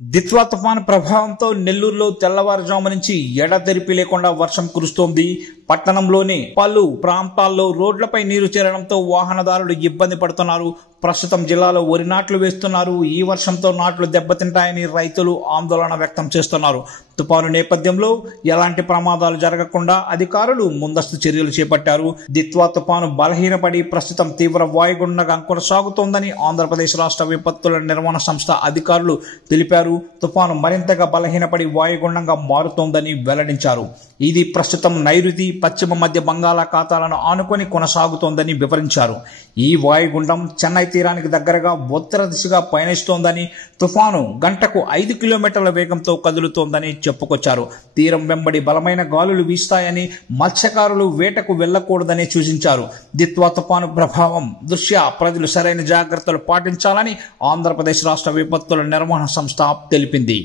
దిత్వా తుఫాను ప్రభావంతో నెల్లూరులో తెల్లవారుజాము నుంచి ఎడతెరిపి లేకుండా వర్షం కురుస్తోంది. పట్టణంలోని పలు ప్రాంతాల్లో రోడ్లపై నీరు చేరడంతో వాహనదారులు ఇబ్బంది పడుతున్నారు. ప్రస్తుతం జిల్లాలో వరి నాట్లు వేస్తున్నారు. ఈ వర్షంతో నాట్లు దెబ్బతింటాయని రైతులు ఆందోళన వ్యక్తం చేస్తున్నారు. తుఫాను నేపథ్యంలో ఎలాంటి ప్రమాదాలు జరగకుండా అధికారులు ముందస్తు చర్యలు చేపట్టారు. దిత్వా తుఫాను బలహీనపడి ప్రస్తుతం తీవ్ర వాయుగుండంగా కొనసాగుతోందని ఆంధ్రప్రదేశ్ రాష్ట్ర విపత్తుల నిర్వహణ సంస్థ అధికారులు తెలిపారు. తుఫాను మరింతగా బలహీనపడి వాయుగుండంగా మారుతోందని వెల్లడించారు. ఇది ప్రస్తుతం నైరుతి పశ్చిమ మధ్య బంగాళాఖాతాలను ఆనుకొని కొనసాగుతోందని వివరించారు. ఈ వాయుగుండం చెన్నై తీరానికి దగ్గరగా ఉత్తర దిశగా పయనిస్తోందని, తుఫాను గంటకు 5 కిలోమీటర్ల వేగంతో కదులుతోందని చెప్పుకొచ్చారు. తీరం వెంబడి బలమైన గాలులు వీస్తాయని, మత్స్యకారులు వేటకు వెళ్లకూడదని సూచించారు. దిత్వా తుఫాను ప్రభావం దృష్ట్యా ప్రజలు సరైన జాగ్రత్తలు పాటించాలని ఆంధ్రప్రదేశ్ రాష్ట్ర విపత్తుల నిర్వహణ సంస్థ తెలిపింది.